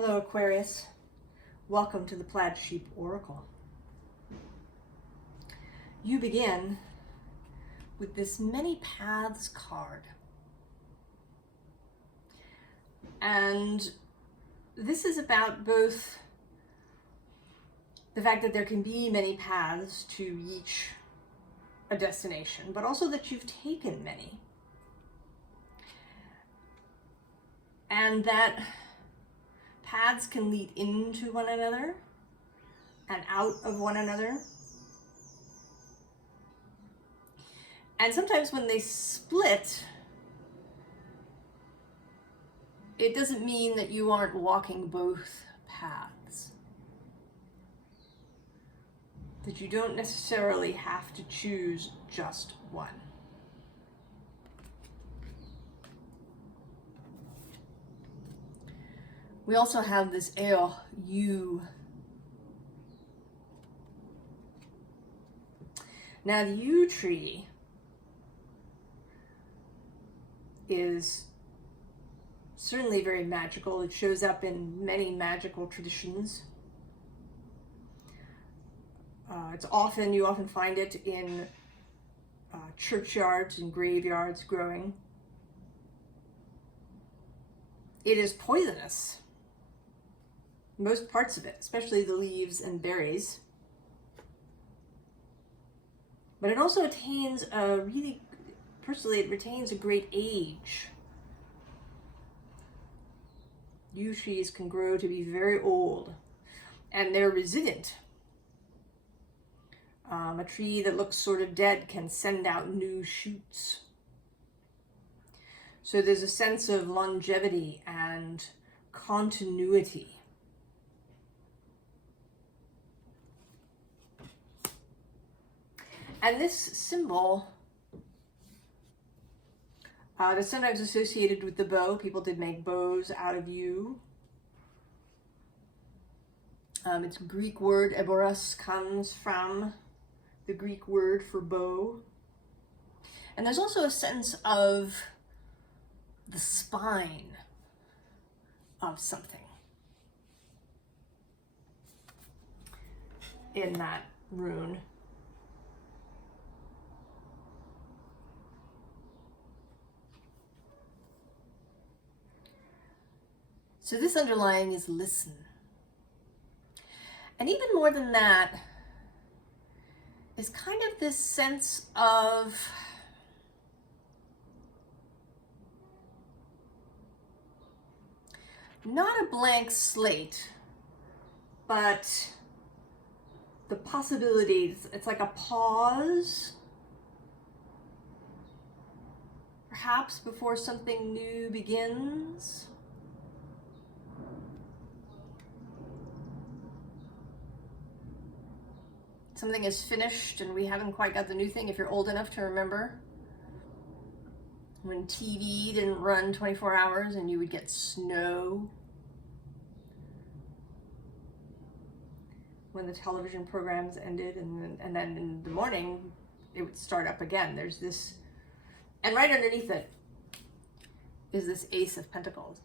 Hello, Aquarius. Welcome to the Plaid Sheep Oracle. You begin with this Many Paths card. And this is about both the fact that there can be many paths to reach a destination, but also that you've taken many. And that paths can lead into one another and out of one another. And sometimes when they split, it doesn't mean that you aren't walking both paths. That you don't necessarily have to choose just one. We also have this you. Now the yew tree is certainly very magical. It shows up in many magical traditions. You often find it in churchyards and graveyards growing. It is poisonous. Most parts of it, especially the leaves and berries. But it also attains it retains a great age. Yew trees can grow to be very old, and they're resilient. A tree that looks sort of dead can send out new shoots. So there's a sense of longevity and continuity. And this symbol is sometimes associated with the bow. People did make bows out of yew. Its Greek word, eboros, comes from the Greek word for bow. And there's also a sense of the spine of something in that rune. So this underlying is listen. And even more than that is kind of this sense of not a blank slate, but the possibilities. It's like a pause, perhaps before something new begins. Something is finished and we haven't quite got the new thing. If you're old enough to remember when TV didn't run 24 hours and you would get snow. When the television programs ended and then in the morning it would start up again. There's this, and right underneath it is this Ace of Pentacles.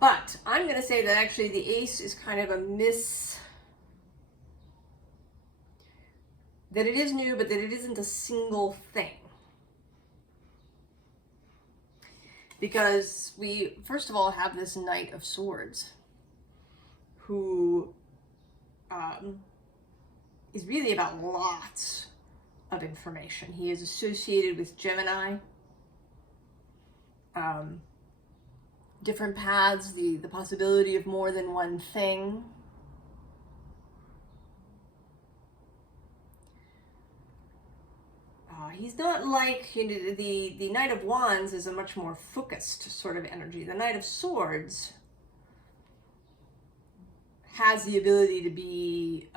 But I'm going to say that actually the ace is kind of that it is new, but that it isn't a single thing. Because we, first of all, have this Knight of Swords, who is really about lots of information. He is associated with Gemini. Different paths, the possibility of more than one thing. He's not like, the Knight of Wands is a much more focused sort of energy. The Knight of Swords has the ability to be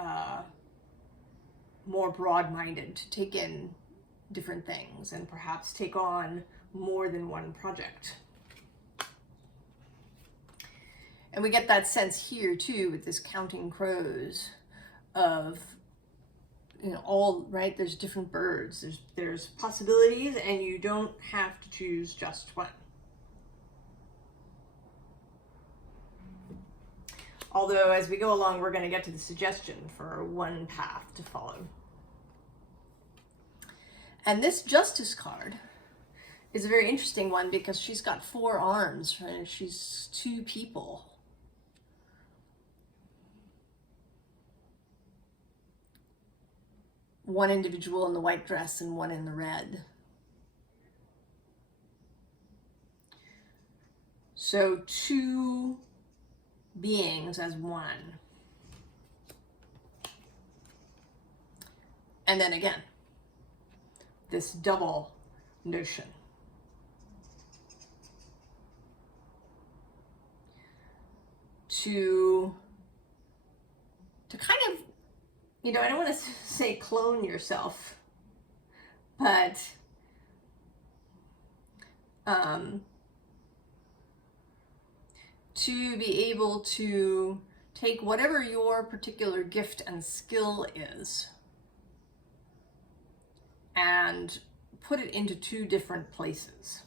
more broad-minded, to take in different things and perhaps take on more than one project. And we get that sense here too with this Counting Crows of, right? There's different birds. There's possibilities and you don't have to choose just one. Although as we go along, we're going to get to the suggestion for one path to follow. And this Justice card is a very interesting one because she's got 4 arms, right? She's 2 people. One individual in the white dress and one in the red. So 2 beings as one. And then again, this double notion. To kind of, you know, I don't want to say clone yourself, but to be able to take whatever your particular gift and skill is and put it into 2 different places.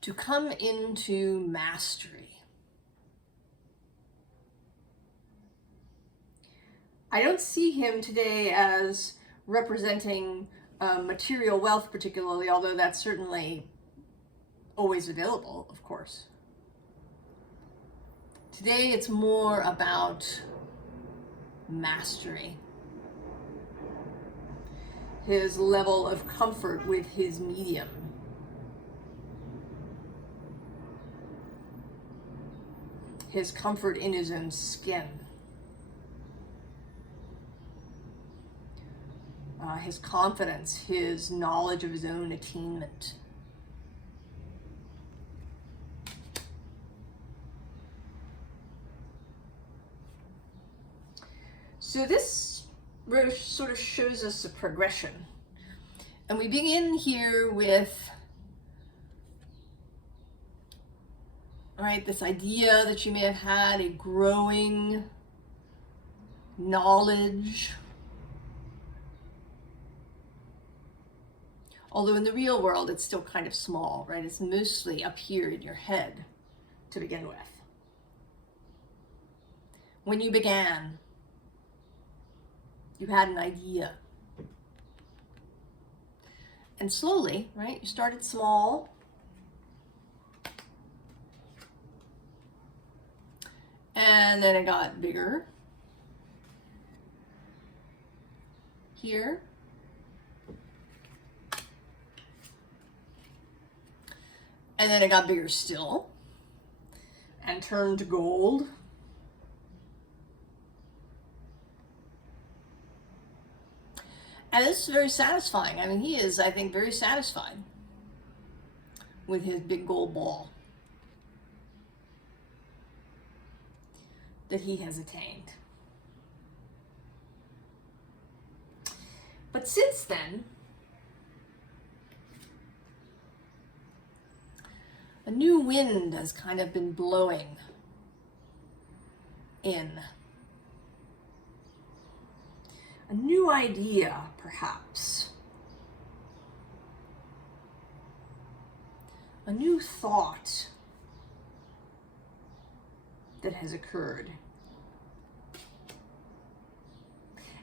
To come into mastery. I don't see him today as representing material wealth particularly, although that's certainly always available, of course. Today it's more about mastery. His level of comfort with his medium. His comfort in his own skin. His confidence, his knowledge of his own attainment. So this sort of shows us a progression. And we begin here with, all right, this idea that you may have had a growing knowledge. Although in the real world, it's still kind of small, right? It's mostly up here in your head to begin with. When you began, you had an idea. And slowly, right, you started small. And then it got bigger. Here. And then it got bigger still. And turned to gold. And this is very satisfying. I mean, he is, I think, very satisfied with his big gold ball that he has attained. But since then, a new wind has kind of been blowing in. A new idea, perhaps. A new thought that has occurred.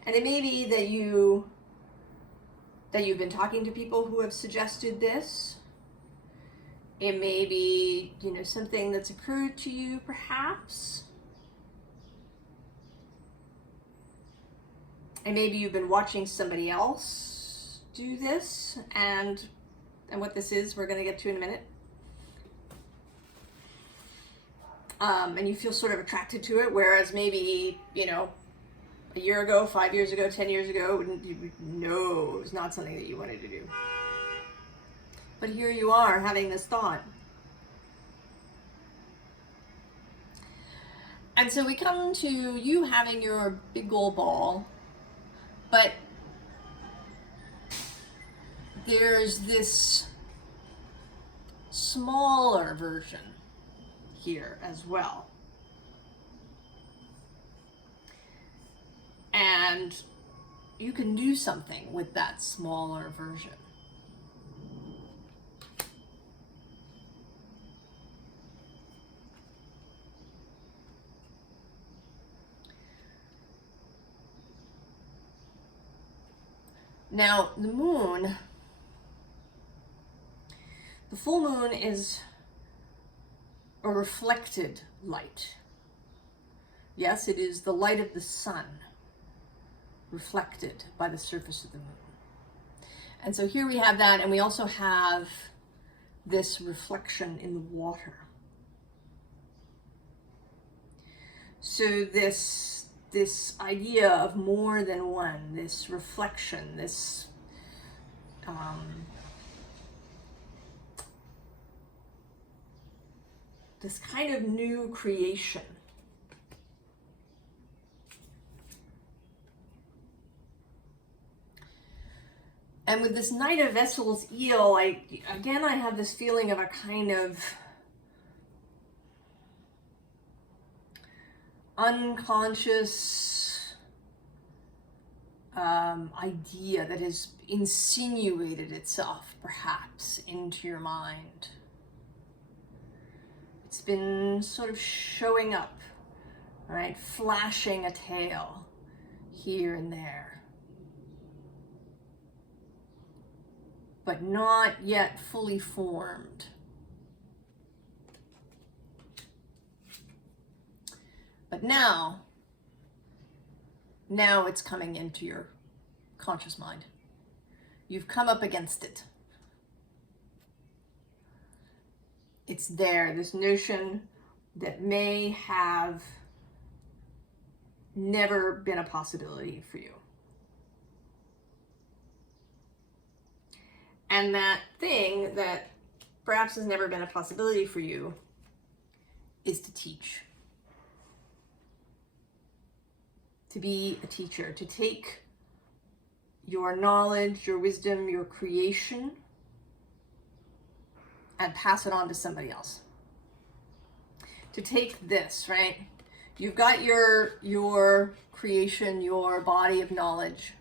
And it may be that you've been talking to people who have suggested this. It may be, you know, something that's occurred to you, perhaps. And maybe you've been watching somebody else do this, and what this is, we're going to get to in a minute. And you feel sort of attracted to it, whereas maybe, you know, a year ago, 5 years ago, 10 years ago, no, it was not something that you wanted to do. But here you are having this thought. And so we come to you having your big gold ball, but there's this smaller version here as well. And you can do something with that smaller version. Now, the moon, the full moon is a reflected light. Yes, it is the light of the sun reflected by the surface of the moon. And so here we have that, and we also have this reflection in the water. So this idea of more than one, this reflection, this this kind of new creation. And with this Knight of Vessels eel, I have this feeling of a kind of unconscious idea that has insinuated itself perhaps into your mind. It's been sort of showing up, right? Flashing a tail here and there, but not yet fully formed. But now it's coming into your conscious mind. You've come up against it. It's there, this notion that may have never been a possibility for you. And that thing that perhaps has never been a possibility for you is to teach. To be a teacher, to take your knowledge, your wisdom, your creation, and pass it on to somebody else. To take this, right? You've got your creation, your body of knowledge,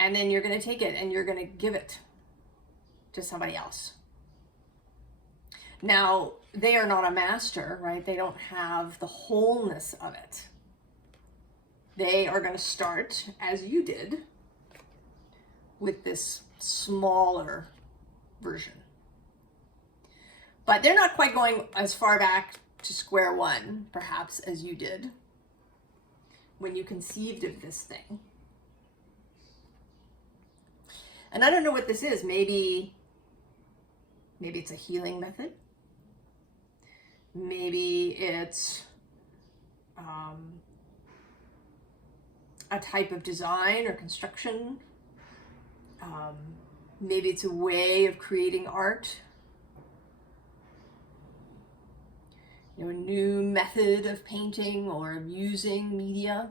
and then you're going to take it and you're going to give it to somebody else. Now, they are not a master, right? They don't have the wholeness of it. They are going to start, as you did, with this smaller version. But they're not quite going as far back to square one, perhaps, as you did when you conceived of this thing. And I don't know what this is. Maybe it's a healing method. Maybe it's a type of design or construction. Maybe it's a way of creating art. A new method of painting or of using media.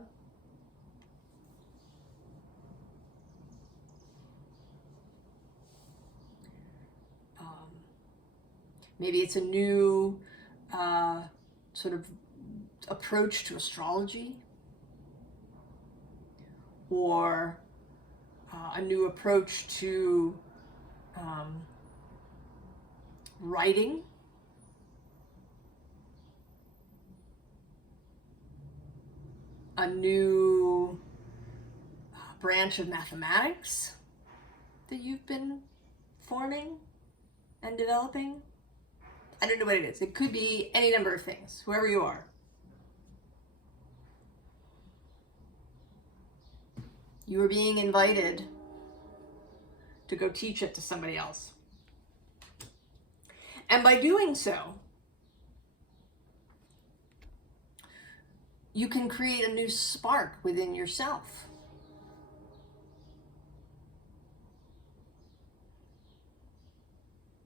Maybe it's a new sort of approach to astrology, or a new approach to writing. A new branch of mathematics that you've been forming and developing. I don't know what it is. It could be any number of things, whoever you are. You are being invited to go teach it to somebody else. And by doing so, you can create a new spark within yourself.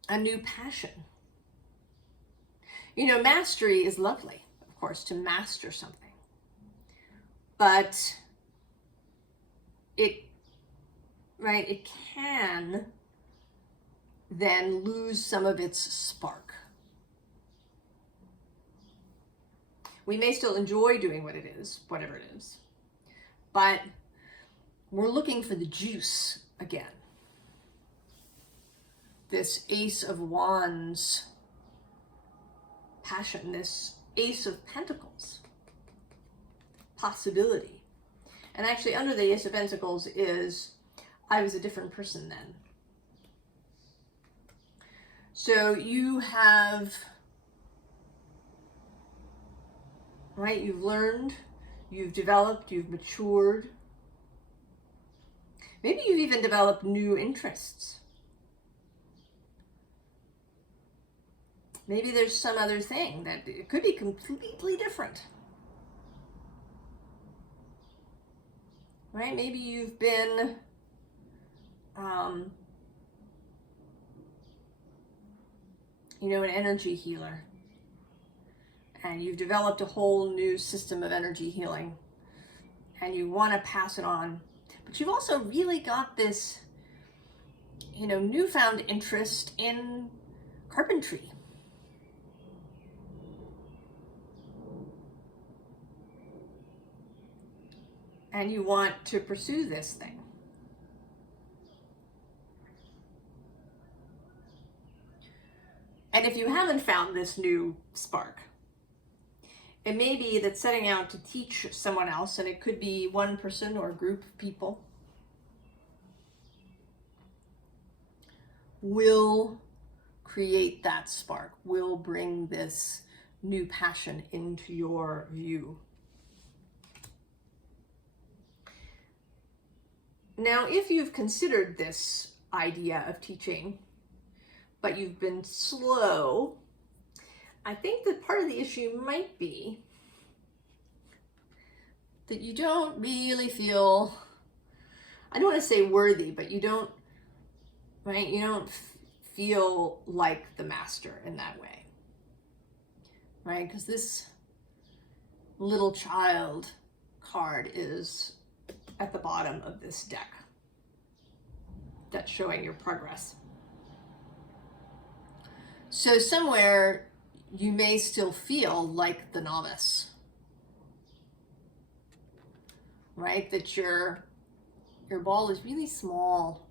A new passion. Mastery is lovely, of course, to master something. But it can then lose some of its spark. We may still enjoy doing what it is, whatever it is, but we're looking for the juice again. This Ace of Wands passion, this Ace of Pentacles possibility. And actually under the Ace of Pentacles is, I was a different person then. So you have, right, you've learned, you've developed, you've matured. Maybe you've even developed new interests. Maybe there's some other thing that it could be completely different. Right? Maybe you've been you know, an energy healer. And you've developed a whole new system of energy healing. And you want to pass it on. But you've also really got this, you know, newfound interest in carpentry. And you want to pursue this thing. And if you haven't found this new spark, it may be that setting out to teach someone else, and it could be one person or a group of people, will create that spark, will bring this new passion into your view. Now, if you've considered this idea of teaching, but you've been slow, I think that part of the issue might be that you don't really feel, I don't want to say worthy, but you don't, right? You don't feel like the master in that way, right? Because this little child card is at the bottom of this deck. That's showing your progress. So somewhere you may still feel like the novice, right? That your ball is really small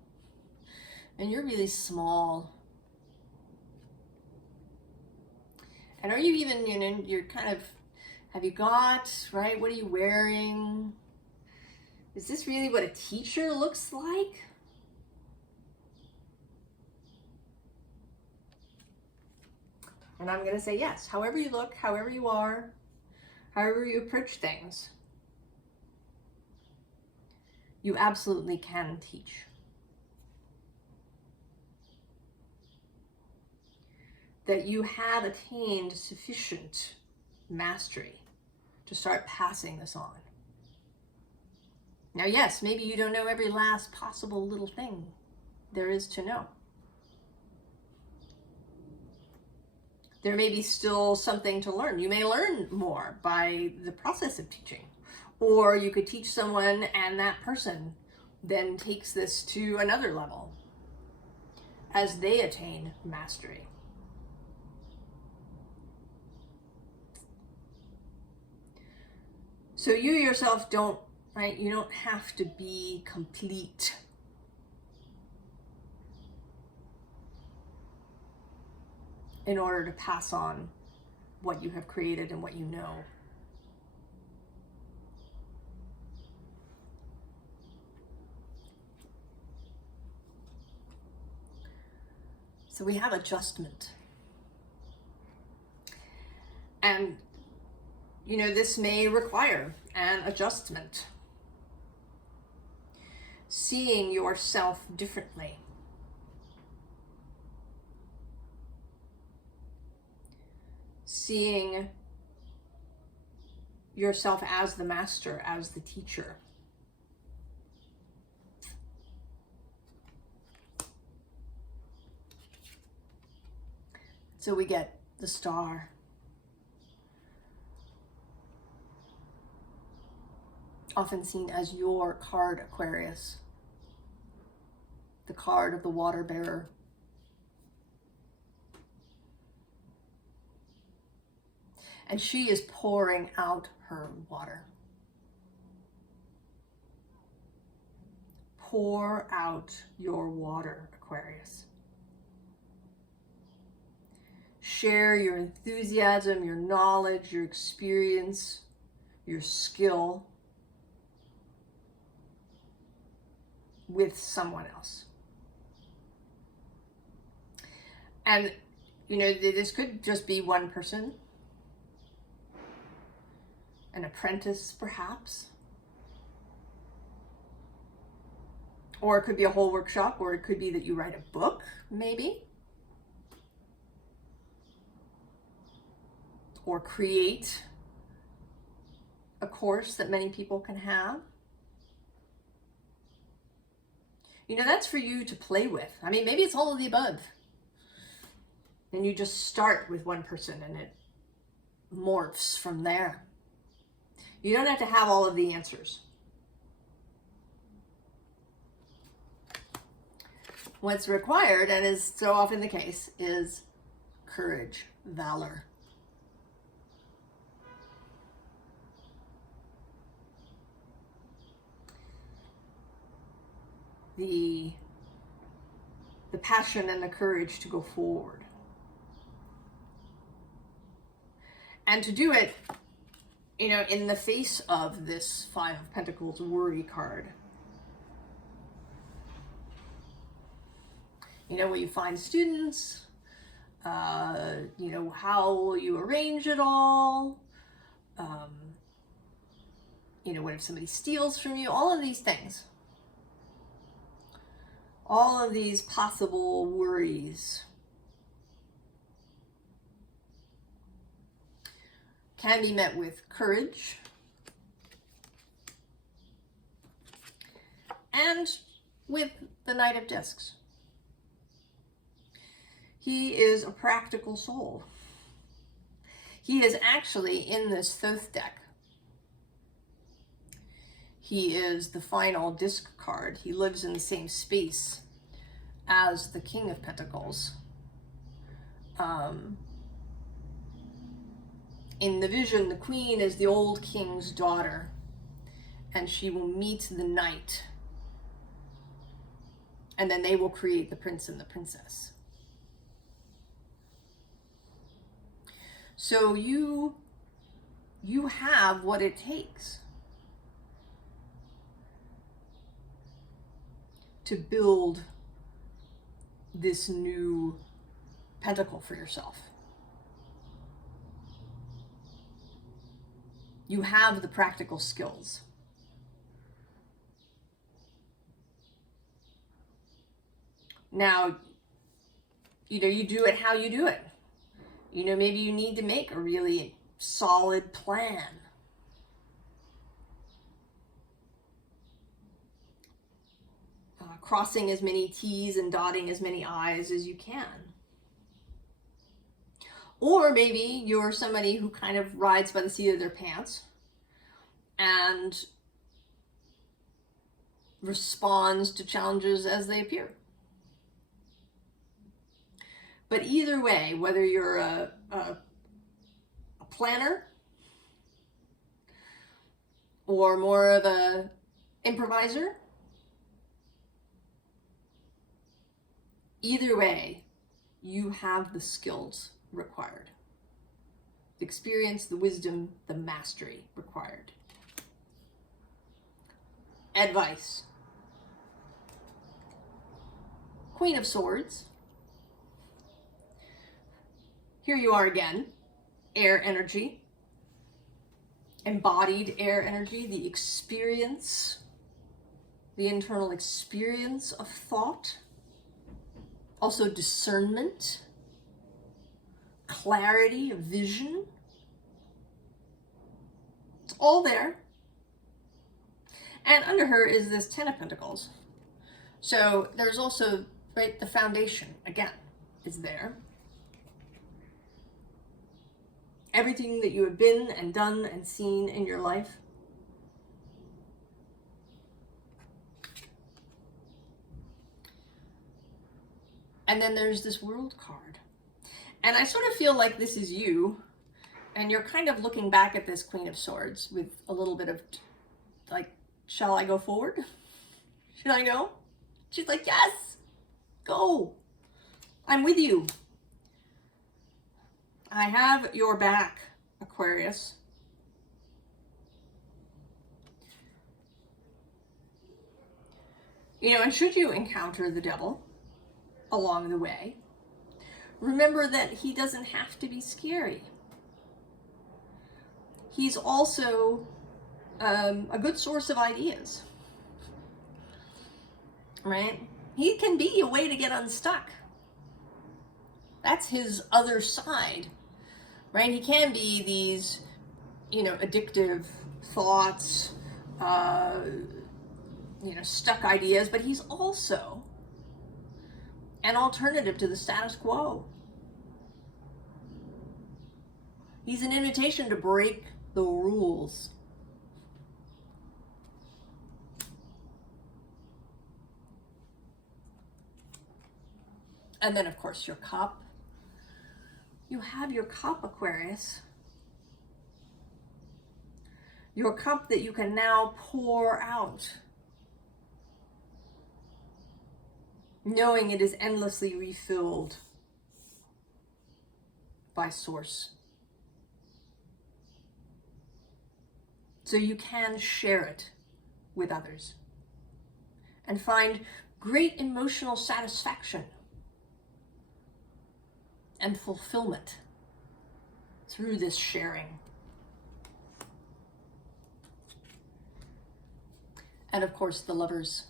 and you're really small. And are you even, you know, you're kind of, have you got, right? What are you wearing? Is this really what a teacher looks like? And I'm going to say yes. However you look, however you are, however you approach things, you absolutely can teach. That you have attained sufficient mastery to start passing this on. Now, yes, maybe you don't know every last possible little thing there is to know. There may be still something to learn. You may learn more by the process of teaching. Or you could teach someone and that person then takes this to another level as they attain mastery. So you yourself don't, right? You don't have to be complete. In order to pass on what you have created and what you know. So we have adjustment. And, you know, this may require an adjustment. Seeing yourself differently. Seeing yourself as the master, as the teacher. So we get the star. Often seen as your card, Aquarius. The card of the water bearer. And she is pouring out her water. Pour out your water, Aquarius. Share your enthusiasm, your knowledge, your experience, your skill. with someone else. And, you know, this could just be one person, an apprentice perhaps, or it could be a whole workshop, or it could be that you write a book, maybe, or create a course that many people can have. You know, that's for you to play with. I mean, maybe it's all of the above. And you just start with one person and it morphs from there. You don't have to have all of the answers. What's required, and is so often the case, is courage, valor. The passion and the courage to go forward. And to do it, you know, in the face of this Five of Pentacles worry card. You know, will you find students? You know, how will you arrange it all? You know, what if somebody steals from you? All of these things. All of these possible worries can be met with courage and with the Knight of Discs. He is a practical soul. He is actually in this Thoth deck. He is the final disc card. He lives in the same space as the King of Pentacles. In the vision, the Queen is the old king's daughter, and she will meet the knight, and then they will create the prince and the princess. So you have what it takes to build this new pentacle for yourself. You have the practical skills. Now, you know, you do it how you do it. You know, maybe you need to make a really solid plan. Crossing as many T's and dotting as many I's as you can. Or maybe you're somebody who kind of rides by the seat of their pants and responds to challenges as they appear. But either way, whether you're a planner or more of a improviser, either way, you have the skills required. The experience, the wisdom, the mastery required. Advice. Queen of Swords. Here you are again. Air energy. Embodied air energy. The experience. The internal experience of thought. Also discernment. Clarity of vision. It's all there. And under her is this Ten of Pentacles. So there's also, right, the foundation, again, is there. Everything that you have been and done and seen in your life. And then there's this World card. And I sort of feel like this is you, and you're kind of looking back at this Queen of Swords with a little bit of, like, shall I go forward? Should I go? She's like, yes, go. I'm with you. I have your back, Aquarius. You know, and should you encounter the devil along the way, remember that he doesn't have to be scary. He's also a good source of ideas, right? He can be a way to get unstuck. That's his other side, right? He can be these, you know, addictive thoughts, you know, stuck ideas, but he's also an alternative to the status quo. He's an invitation to break the rules. And then, of course, your cup. You have your cup, Aquarius. Your cup that you can now pour out, knowing it is endlessly refilled by Source. So you can share it with others and find great emotional satisfaction and fulfillment through this sharing. And of course, the Lovers.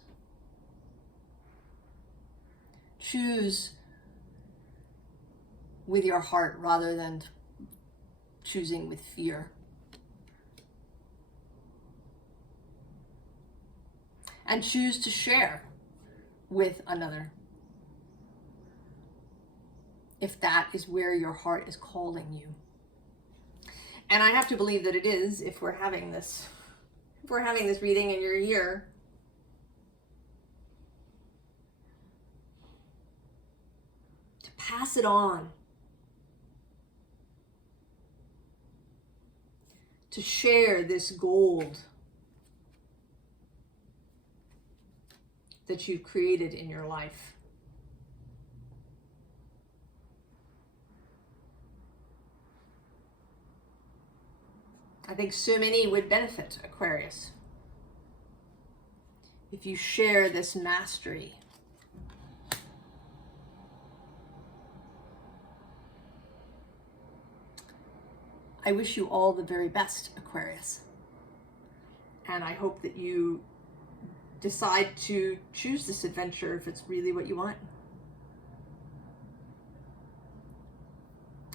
Choose with your heart rather than choosing with fear. And choose to share with another, if that is where your heart is calling you. And I have to believe that it is, if we're having this reading and you're here. To pass it on. To share this gold that you've created in your life. I think so many would benefit, Aquarius, if you share this mastery. I wish you all the very best, Aquarius. And I hope that you decide to choose this adventure if it's really what you want.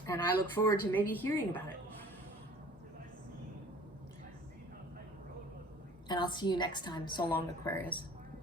And I look forward to maybe hearing about it. And I'll see you next time. So long, Aquarius.